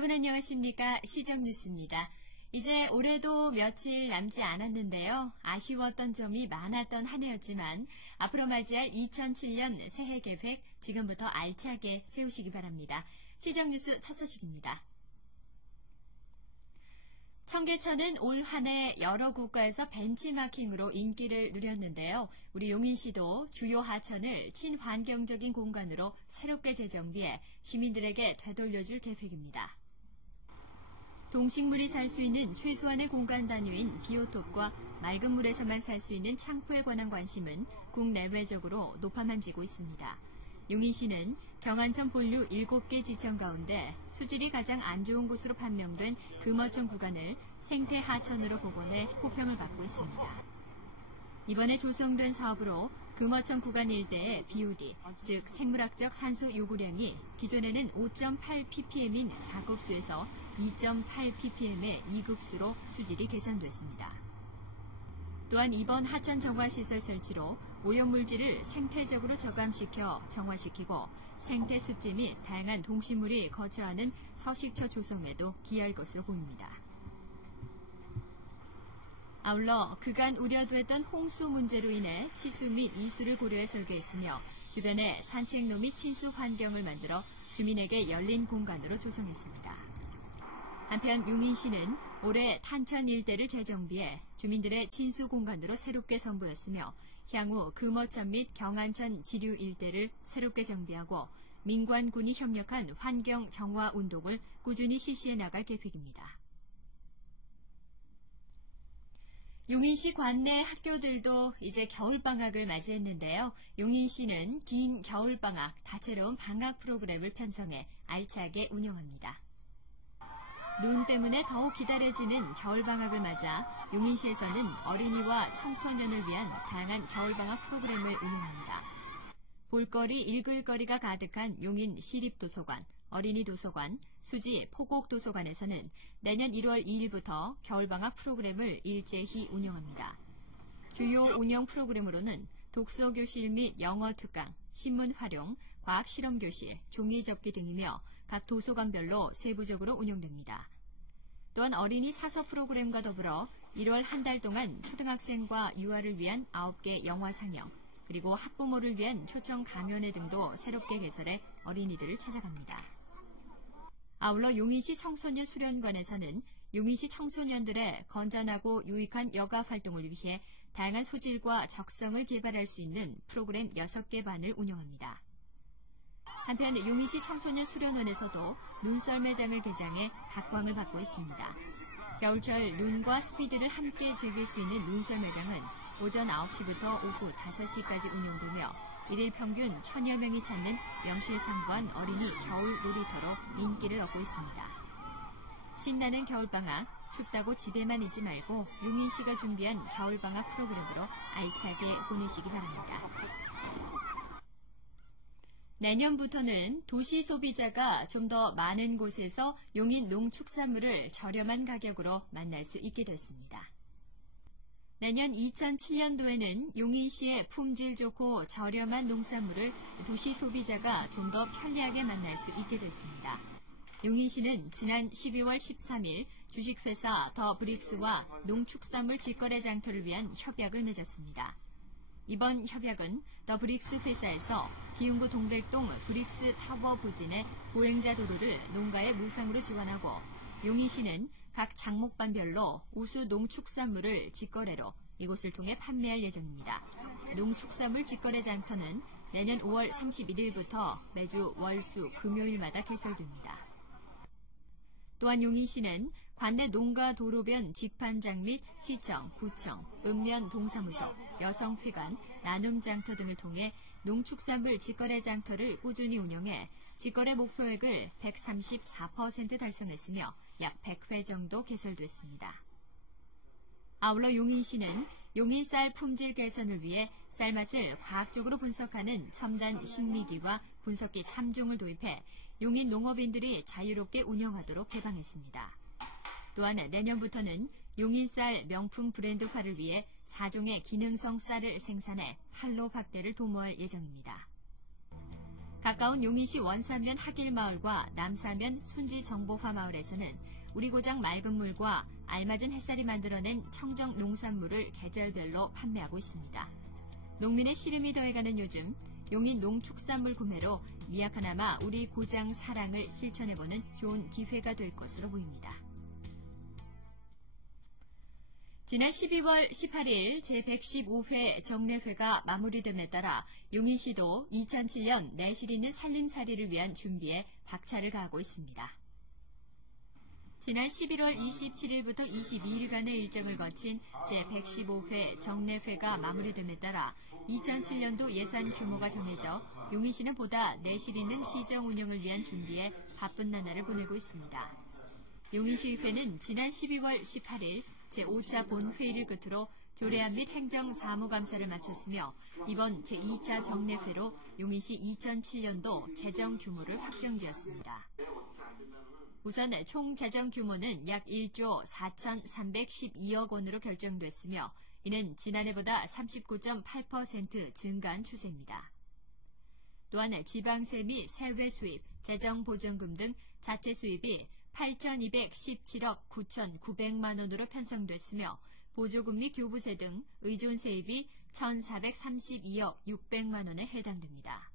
여러분 안녕하십니까? 시정뉴스입니다. 이제 올해도 며칠 남지 않았는데요. 아쉬웠던 점이 많았던 한 해였지만 앞으로 맞이할 2007년 새해 계획 지금부터 알차게 세우시기 바랍니다. 시정뉴스 첫 소식입니다. 청계천은 올 한 해 여러 국가에서 벤치마킹으로 인기를 누렸는데요. 우리 용인시도 주요 하천을 친환경적인 공간으로 새롭게 재정비해 시민들에게 되돌려줄 계획입니다. 동식물이 살 수 있는 최소한의 공간 단위인 비오톱과 맑은 물에서만 살 수 있는 창포에 관한 관심은 국내외적으로 높아만 지고 있습니다. 용인시는 경안천 본류 7개 지천 가운데 수질이 가장 안 좋은 곳으로 판명된 금어천 구간을 생태 하천으로 복원해 호평을 받고 있습니다. 이번에 조성된 사업으로 금어천 구간 일대의 BOD, 즉 생물학적 산소 요구량이 기존에는 5.8ppm인 4급수에서 2.8ppm의 2급수로 수질이 개선됐습니다. 또한 이번 하천 정화시설 설치로 오염물질을 생태적으로 저감시켜 정화시키고 생태 습지 및 다양한 동식물이 거처하는 서식처 조성에도 기여할 것으로 보입니다. 아울러 그간 우려됐던 홍수 문제로 인해 치수 및 이수를 고려해 설계했으며 주변에 산책로 및 친수 환경을 만들어 주민에게 열린 공간으로 조성했습니다. 한편 용인시는 올해 탄천 일대를 재정비해 주민들의 친수 공간으로 새롭게 선보였으며 향후 금어천 및 경안천 지류 일대를 새롭게 정비하고 민관군이 협력한 환경 정화 운동을 꾸준히 실시해 나갈 계획입니다. 용인시 관내 학교들도 이제 겨울방학을 맞이했는데요. 용인시는 긴 겨울방학, 다채로운 방학 프로그램을 편성해 알차게 운영합니다. 눈 때문에 더욱 기다려지는 겨울방학을 맞아 용인시에서는 어린이와 청소년을 위한 다양한 겨울방학 프로그램을 운영합니다. 볼거리, 읽을거리가 가득한 용인 시립도서관, 어린이 도서관, 수지 포곡도서관에서는 내년 1월 2일부터 겨울방학 프로그램을 일제히 운영합니다. 주요 운영 프로그램으로는 독서교실 및 영어 특강, 신문 활용, 과학 실험교실, 종이 접기 등이며 각 도서관별로 세부적으로 운영됩니다. 또한 어린이 사서 프로그램과 더불어 1월 한 달 동안 초등학생과 유아를 위한 9개 영화 상영, 그리고 학부모를 위한 초청 강연회 등도 새롭게 개설해 어린이들을 찾아갑니다. 아울러 용인시 청소년 수련관에서는 용인시 청소년들의 건전하고 유익한 여가 활동을 위해 다양한 소질과 적성을 개발할 수 있는 프로그램 6개 반을 운영합니다. 한편 용인시 청소년 수련원에서도 눈썰매장을 개장해 각광을 받고 있습니다. 겨울철 눈과 스피드를 함께 즐길 수 있는 눈썰매장은 오전 9시부터 오후 5시까지 운영되며 일일 평균 1000여 명이 찾는 명실상부한 어린이 겨울 놀이터로 인기를 얻고 있습니다. 신나는 겨울방학, 춥다고 집에만 있지 말고 용인시가 준비한 겨울방학 프로그램으로 알차게 보내시기 바랍니다. 내년부터는 도시 소비자가 좀 더 많은 곳에서 용인 농축산물을 저렴한 가격으로 만날 수 있게 됐습니다. 내년 2007년도에는 용인시의 품질 좋고 저렴한 농산물을 도시 소비자가 좀 더 편리하게 만날 수 있게 됐습니다. 용인시는 지난 12월 13일 주식회사 더 브릭스와 농축산물 직거래 장터를 위한 협약을 맺었습니다. 이번 협약은 더 브릭스 회사에서 기흥구 동백동 브릭스 타워 부진의 보행자 도로를 농가에 무상으로 지원하고 용인시는 각 장목반별로 우수 농축산물을 직거래로 이곳을 통해 판매할 예정입니다. 농축산물 직거래 장터는 내년 5월 31일부터 매주 월, 수, 금요일마다 개설됩니다. 또한 용인시는 관내 농가 도로변 직판장 및 시청, 구청, 읍면 동사무소, 여성회관, 나눔장터 등을 통해 농축산물 직거래 장터를 꾸준히 운영해 직거래 목표액을 134% 달성했으며 약 100회 정도 개설됐습니다. 아울러 용인시는 용인쌀 품질 개선을 위해 쌀맛을 과학적으로 분석하는 첨단 식미기와 분석기 3종을 도입해 용인 농업인들이 자유롭게 운영하도록 개방했습니다. 또한 내년부터는 용인쌀 명품 브랜드화를 위해 4종의 기능성 쌀을 생산해 판로 확대를 도모할 예정입니다. 가까운 용인시 원산면 하길마을과 남사면 순지정보화마을에서는 우리고장 맑은 물과 알맞은 햇살이 만들어낸 청정 농산물을 계절별로 판매하고 있습니다. 농민의 시름이 더해가는 요즘 용인 농축산물 구매로 미약하나마 우리 고장 사랑을 실천해보는 좋은 기회가 될 것으로 보입니다. 지난 12월 18일 제115회 정례회가 마무리됨에 따라 용인시도 2007년 내실 있는 살림살이를 위한 준비에 박차를 가하고 있습니다. 지난 11월 27일부터 22일간의 일정을 거친 제115회 정례회가 마무리됨에 따라 2007년도 예산 규모가 정해져 용인시는 보다 내실 있는 시정 운영을 위한 준비에 바쁜 나날을 보내고 있습니다. 용인시의회는 지난 12월 18일 제5차 본회의를 끝으로 조례안 및 행정사무감사를 마쳤으며 이번 제2차 정례회로 용인시 2007년도 재정 규모를 확정지었습니다. 우선 총 재정 규모는 약 1조 4,312억 원으로 결정됐으며 이는 지난해보다 39.8% 증가한 추세입니다. 또한 지방세 및 세외 수입, 재정보전금 등 자체 수입이 8,217억 9,900만 원으로 편성됐으며 보조금 및 교부세 등 의존 세입이 1,432억 600만 원에 해당됩니다.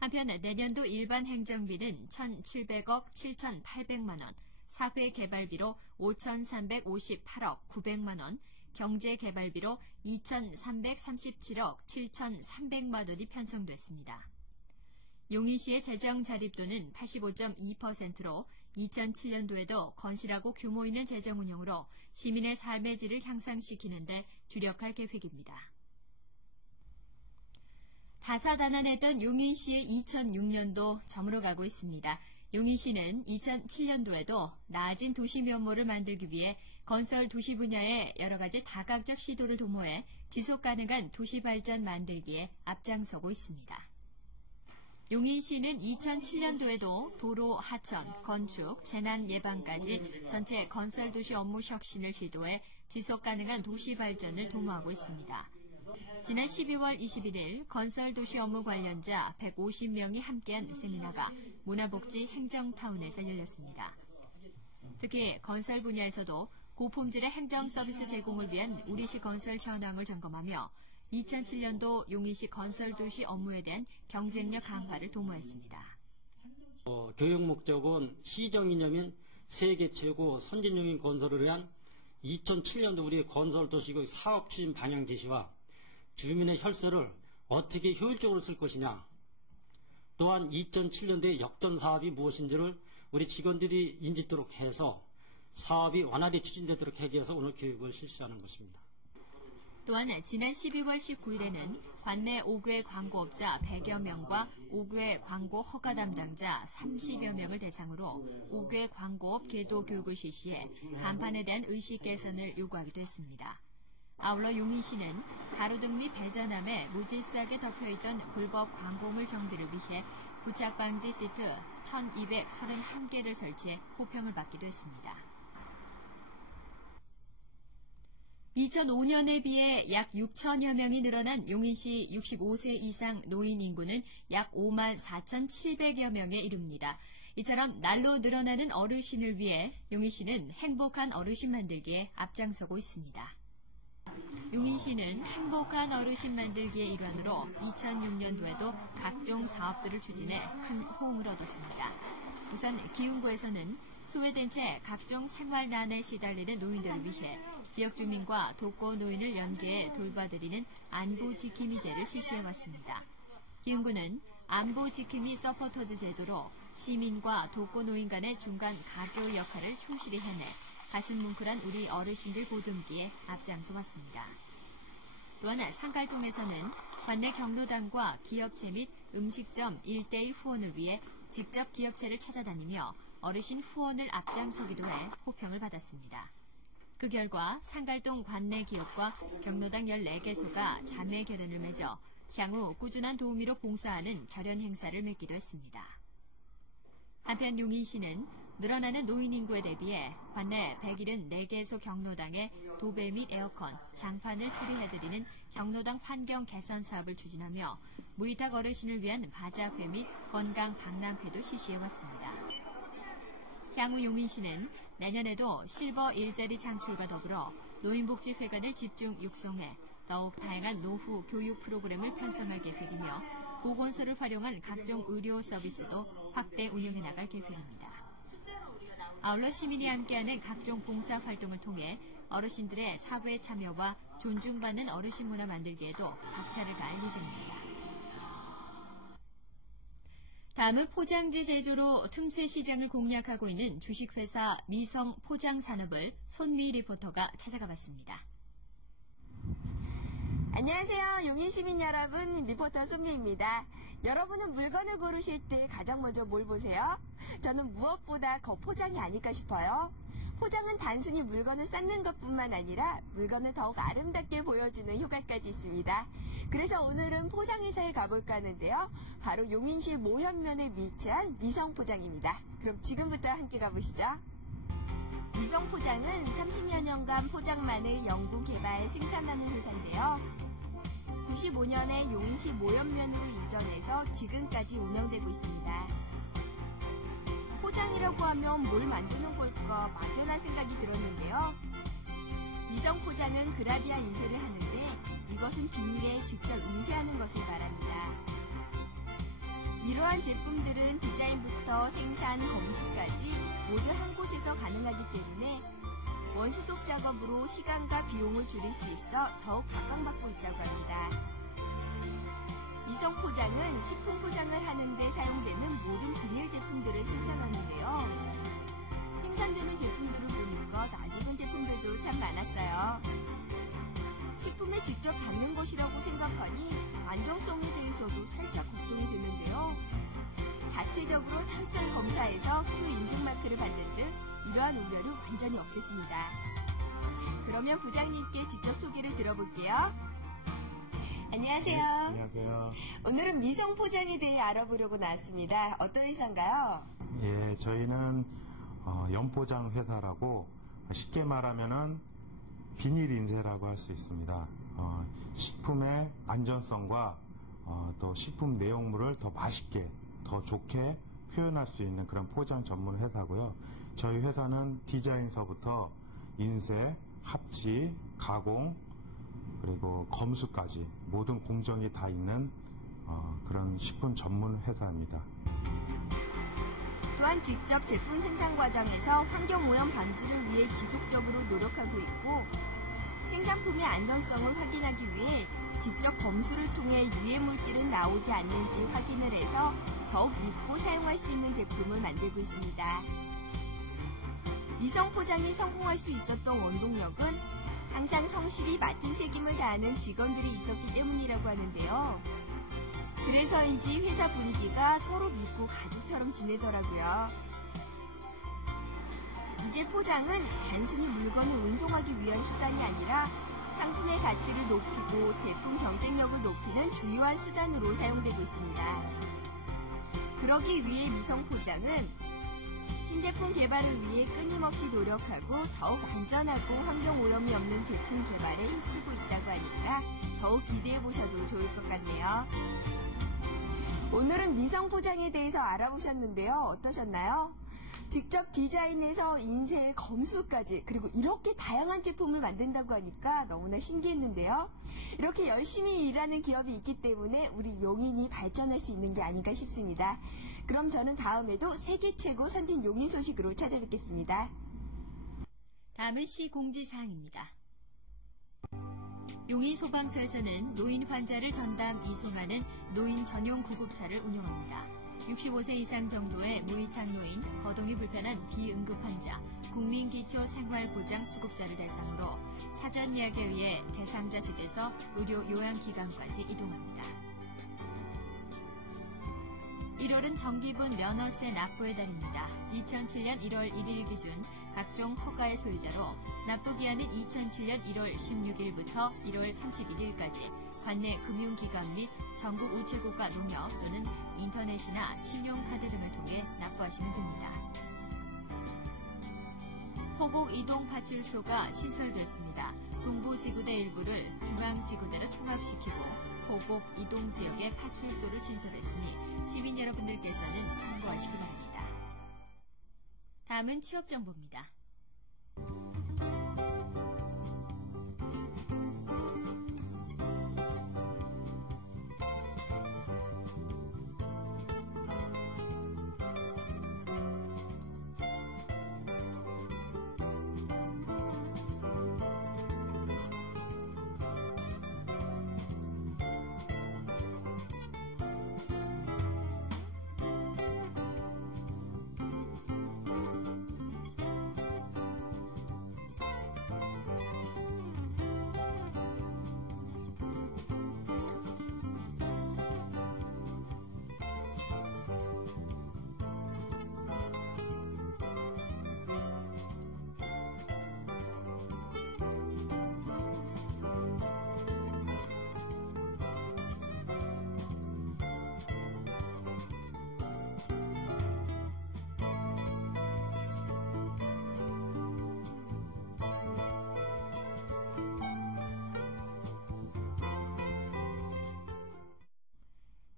한편 내년도 일반 행정비는 1,700억 7,800만 원, 사회개발비로 5,358억 900만 원, 경제개발비로 2,337억 7,300만 원이 편성됐습니다. 용인시의 재정 자립도는 85.2%로 2007년도에도 건실하고 규모 있는 재정 운영으로 시민의 삶의 질을 향상시키는 데 주력할 계획입니다. 다사다난했던 용인시의 2006년도 저물어가고 있습니다. 용인시는 2007년도에도 나아진 도시 면모를 만들기 위해 건설 도시 분야의 여러 가지 다각적 시도를 도모해 지속가능한 도시 발전 만들기에 앞장서고 있습니다. 용인시는 2007년도에도 도로, 하천, 건축, 재난 예방까지 전체 건설도시 업무 혁신을 시도해 지속가능한 도시 발전을 도모하고 있습니다. 지난 12월 21일 건설도시 업무 관련자 150명이 함께한 세미나가 문화복지 행정타운에서 열렸습니다. 특히 건설 분야에서도 고품질의 행정 서비스 제공을 위한 우리시 건설 현황을 점검하며 2007년도 용인시 건설도시 업무에 대한 경쟁력 강화를 도모했습니다. 교육 목적은 시정 이념인 세계 최고 선진용인 건설을 위한 2007년도 우리 건설도시의 사업 추진 방향 제시와 주민의 혈세를 어떻게 효율적으로 쓸 것이냐, 또한 2007년도의 역전 사업이 무엇인지를 우리 직원들이 인지토록 해서 사업이 원활히 추진되도록 하기 위해서 오늘 교육을 실시하는 것입니다. 또한 지난 12월 19일에는 관내 5개 광고업자 100여 명과 5개 광고 허가 담당자 30여 명을 대상으로 5개 광고업 계도 교육을 실시해 간판에 대한 의식 개선을 요구하기도 했습니다. 아울러 용인시는 가로등 및 배전함에 무질서하게 덮여있던 불법 광고물 정비를 위해 부착 방지 시트 1,231개를 설치해 호평을 받기도 했습니다. 2005년에 비해 약 6천여 명이 늘어난 용인시 65세 이상 노인 인구는 약 5만 4,700여 명에 이릅니다. 이처럼 날로 늘어나는 어르신을 위해 용인시는 행복한 어르신 만들기에 앞장서고 있습니다. 용인시는 행복한 어르신 만들기의 일환으로 2006년도에도 각종 사업들을 추진해 큰 호응을 얻었습니다. 우선 기흥구에서는 소외된 채 각종 생활난에 시달리는 노인들을 위해 지역 주민과 독거 노인을 연계해 돌봐드리는 안보지킴이제를 실시해왔습니다. 기흥구는 안보지킴이 서포터즈 제도로 시민과 독거 노인 간의 중간 가교 역할을 충실히 해내 가슴 뭉클한 우리 어르신들 보듬기에 앞장서 왔습니다. 또한 상갈동에서는 관내 경로당과 기업체 및 음식점 1:1 후원을 위해 직접 기업체를 찾아다니며 어르신 후원을 앞장서기도 해 호평을 받았습니다. 그 결과 상갈동 관내 기업과 경로당 14개소가 자매 결연을 맺어 향후 꾸준한 도우미로 봉사하는 결연 행사를 맺기도 했습니다. 한편 용인시는 늘어나는 노인 인구에 대비해 관내 174개소 경로당에 도배 및 에어컨, 장판을 수리해드리는 경로당 환경 개선 사업을 추진하며 무위탁 어르신을 위한 바자회 및 건강 박람회도 실시해왔습니다. 향후 용인시는 내년에도 실버 일자리 창출과 더불어 노인복지회관을 집중 육성해 더욱 다양한 노후 교육 프로그램을 편성할 계획이며 보건소를 활용한 각종 의료 서비스도 확대 운영해 나갈 계획입니다. 아울러 시민이 함께하는 각종 봉사활동을 통해 어르신들의 사회 참여와 존중받는 어르신 문화 만들기에도 박차를 가할 예정입니다. 다음은 포장지 제조로 틈새 시장을 공략하고 있는 주식회사 미성 포장산업을 손미 리포터가 찾아가 봤습니다. 안녕하세요. 용인시민 여러분, 리포터 손미입니다. 여러분은 물건을 고르실 때 가장 먼저 뭘 보세요? 저는 무엇보다 포장이 아닐까 싶어요. 포장은 단순히 물건을 쌓는 것뿐만 아니라 물건을 더욱 아름답게 보여주는 효과까지 있습니다. 그래서 오늘은 포장회사에 가볼까 하는데요. 바로 용인시 모현면에 위치한 미성포장입니다. 그럼 지금부터 함께 가보시죠. 미성포장은 30여 년간 포장만을 연구, 개발, 생산하는 회사인데요. 95년에 용인시 모현면으로 이전해서 지금까지 운영되고 있습니다. 포장이라고 하면 뭘 만드는 걸까 막연한 생각이 들었는데요. 미성포장은 그라비아 인쇄를 하는데 이것은 비닐에 직접 인쇄하는 것을 말합니다. 이러한 제품들은 디자인부터 생산, 검수까지 모두 한 곳에서 가능하기 때문에 원수독 작업으로 시간과 비용을 줄일 수 있어 더욱 각광받고 있다고 합니다. 미성 포장은 식품 포장을 하는데 사용되는 모든 비닐 제품들을 생산하는데요. 생산되는 제품들을 보니까 낯익은 제품들도 참 많았어요. 식품에 직접 받는 것이라고 생각하니 안정성에 대해서도 살짝 걱정이 되는데요. 자체적으로 철저히 검사해서 Q 인증 마크를 받는 등 이러한 우려를 완전히 없앴습니다. 그러면 부장님께 직접 소개를 들어볼게요. 안녕하세요. 네, 안녕하세요. 오늘은 미성 포장에 대해 알아보려고 나왔습니다. 어떤 회사인가요? 예, 저희는 연포장 회사라고 쉽게 말하면은 비닐 인쇄라고 할 수 있습니다. 식품의 안전성과 또 식품 내용물을 더 맛있게, 더 좋게 표현할 수 있는 그런 포장 전문 회사고요. 저희 회사는 디자인서부터 인쇄, 합치, 가공, 그리고 검수까지 모든 공정이 다 있는 그런 식품 전문 회사입니다. 또한 직접 제품 생산 과정에서 환경오염 방지를 위해 지속적으로 노력하고 있고 생산품의 안전성을 확인하기 위해 직접 검수를 통해 유해물질은 나오지 않는지 확인을 해서 더욱 믿고 사용할 수 있는 제품을 만들고 있습니다. 미성 포장이 성공할 수 있었던 원동력은 항상 성실히 맡은 책임을 다하는 직원들이 있었기 때문이라고 하는데요. 그래서인지 회사 분위기가 서로 믿고 가족처럼 지내더라고요. 이제 포장은 단순히 물건을 운송하기 위한 수단이 아니라 상품의 가치를 높이고 제품 경쟁력을 높이는 중요한 수단으로 사용되고 있습니다. 그러기 위해 미성포장은 신제품 개발을 위해 끊임없이 노력하고 더욱 안전하고 환경오염이 없는 제품 개발에 힘쓰고 있다고 하니까 더욱 기대해보셔도 좋을 것 같네요. 오늘은 미성포장에 대해서 알아보셨는데요. 어떠셨나요? 직접 디자인해서 인쇄, 검수까지 그리고 이렇게 다양한 제품을 만든다고 하니까 너무나 신기했는데요. 이렇게 열심히 일하는 기업이 있기 때문에 우리 용인이 발전할 수 있는 게 아닌가 싶습니다. 그럼 저는 다음에도 세계 최고 선진 용인 소식으로 찾아뵙겠습니다. 다음은 시 공지사항입니다. 용인 소방서에서는 노인 환자를 전담 이송하는 노인 전용 구급차를 운영합니다. 65세 이상 정도의 무위탁 노인, 거동이 불편한 비응급 환자, 국민기초생활보장 수급자를 대상으로 사전 예약에 의해 대상자 집에서 의료 요양기관까지 이동합니다. 1월은 정기분 면허세 납부의 달입니다. 2007년 1월 1일 기준 각종 허가의 소유자로 납부기한은 2007년 1월 16일부터 1월 31일까지 관내 금융기관 및 전국 우체국과 농협 또는 인터넷이나 신용카드 등을 통해 납부하시면 됩니다. 호곡 이동파출소가 신설됐습니다. 동부지구대 일부를 중앙지구대로 통합시키고 호곡 이동지역에 파출소를 신설했으니 시민 여러분들께서는 참고하시기 바랍니다. 다음은 취업정보입니다.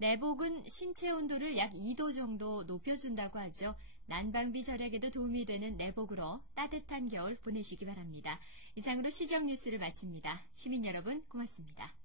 내복은 신체 온도를 약 2도 정도 높여준다고 하죠. 난방비 절약에도 도움이 되는 내복으로 따뜻한 겨울 보내시기 바랍니다. 이상으로 시정 뉴스를 마칩니다. 시민 여러분 고맙습니다.